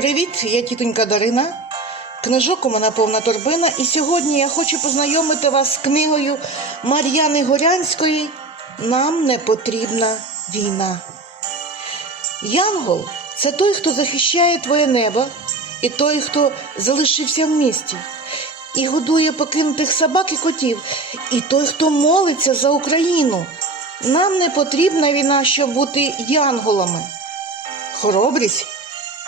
Привіт, я тітонька Дарина. Книжок у мене повна торбина, і сьогодні я хочу познайомити вас з книгою Мар'яни Горянської Нам не потрібна війна. Янгол це той, хто захищає твоє небо, і той, хто залишився в місті, і годує покинутих собак і котів, і той, хто молиться за Україну. Нам не потрібна війна, щоб бути янголами. Хоробрість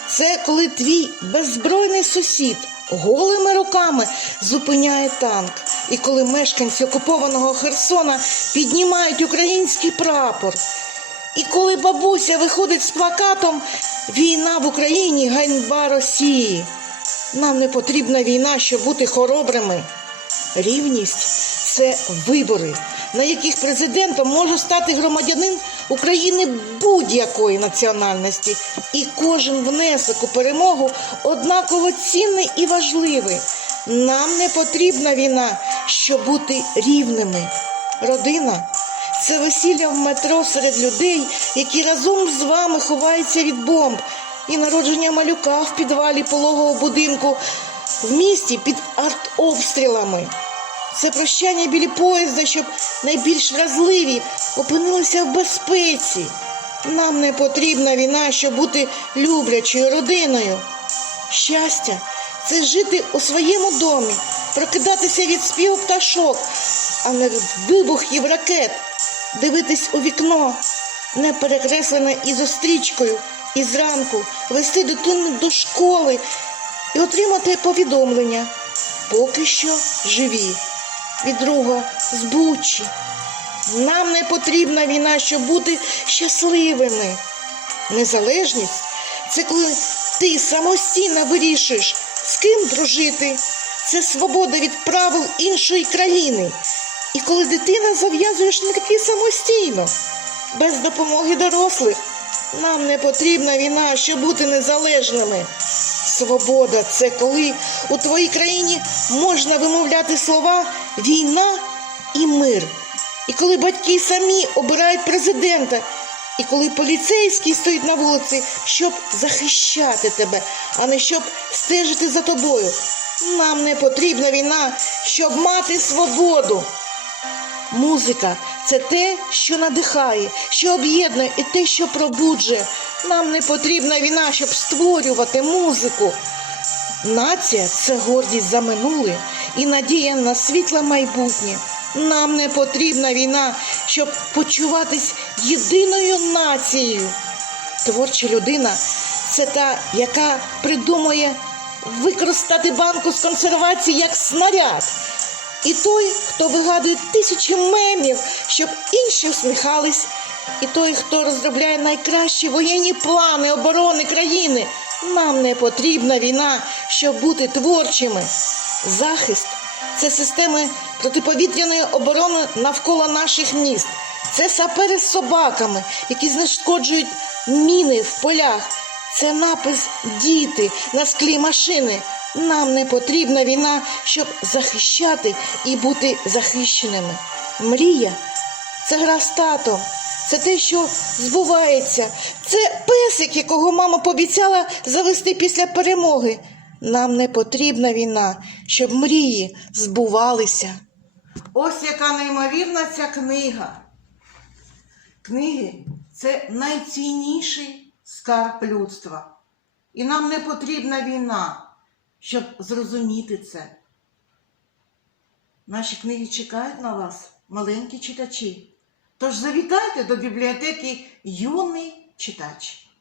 це коли твій беззбройний сусід голими руками зупиняє танк, і коли мешканці окупованого Херсона піднімають український прапор. І коли бабуся виходить з плакатом Війна в Україні, ганьба Росії. Нам не потрібна війна, щоб бути хоробрими. Рівність це вибори, на яких президентом може стати громадянин України будь-якої національності. І кожен внесок у перемогу однаково цінний і важливий. Нам не потрібна війна, щоб бути рівними. Родина це весілля в метро серед людей, які разом з вами ховаються від бомб, і народження малюка в підвалі пологового будинку в місті під артобстрілами. Це прощання біля поїзда, щоб найбільш вразливі опинилися в безпеці. Нам не потрібна війна, щоб бути люблячою родиною. Щастя це жити у своєму домі, прокидатися від співу пташок, а не від вибухів ракет, дивитись у вікно, не перекреслене ізострічкою, і зранку вести дитину до школи і отримати повідомлення. Поки що живі. Від друга з Бучі. Нам не потрібна війна, щоб бути щасливими. Незалежність це коли ти самостійно вирішуєш, з ким дружити. Це свобода від правил іншої країни. І коли дитина зав'язує шнурки самостійно, без допомоги дорослих, нам не потрібна війна, щоб бути незалежними. Свобода це коли у твоїй країні можна вимовляти слова війна і мир. І коли батьки самі обирають президента, і коли поліцейський стоїть на вулиці, щоб захищати тебе, а не щоб стежити за тобою. Нам не потрібна війна, щоб мати свободу. Музика це те, що надихає, що об'єднує і те, що пробуджує. Нам не потрібна війна, щоб створювати музику. Нація це гордість за минуле і надія на світле майбутнє. Нам не потрібна війна, щоб почуватись єдиною нацією. Творча людина це та, яка придумує використати банку з консервації як снаряд. І той, хто вигадує тисячі мемів, щоб інші усміхались, і той, хто розробляє найкращі воєнні плани оборони країни. Нам не потрібна війна, щоб бути творчими. Захист це системи протиповітряної оборони навколо наших міст. Це сапери з собаками, які знешкоджують міни в полях. Це напис діти на склі машини. Нам не потрібна війна, щоб захищати і бути захищеними. Мрія це гра з татом, це те, що збувається. Це песик, якого мама пообіцяла завести після перемоги. Нам не потрібна війна, щоб мрії збувалися. Ось яка неймовірна ця книга. Книги це найцінніший скарб людства. І нам не потрібна війна, щоб зрозуміти це. Наші книги чекають на вас, маленькі читачі. Тож завітайте до бібліотеки юний читач.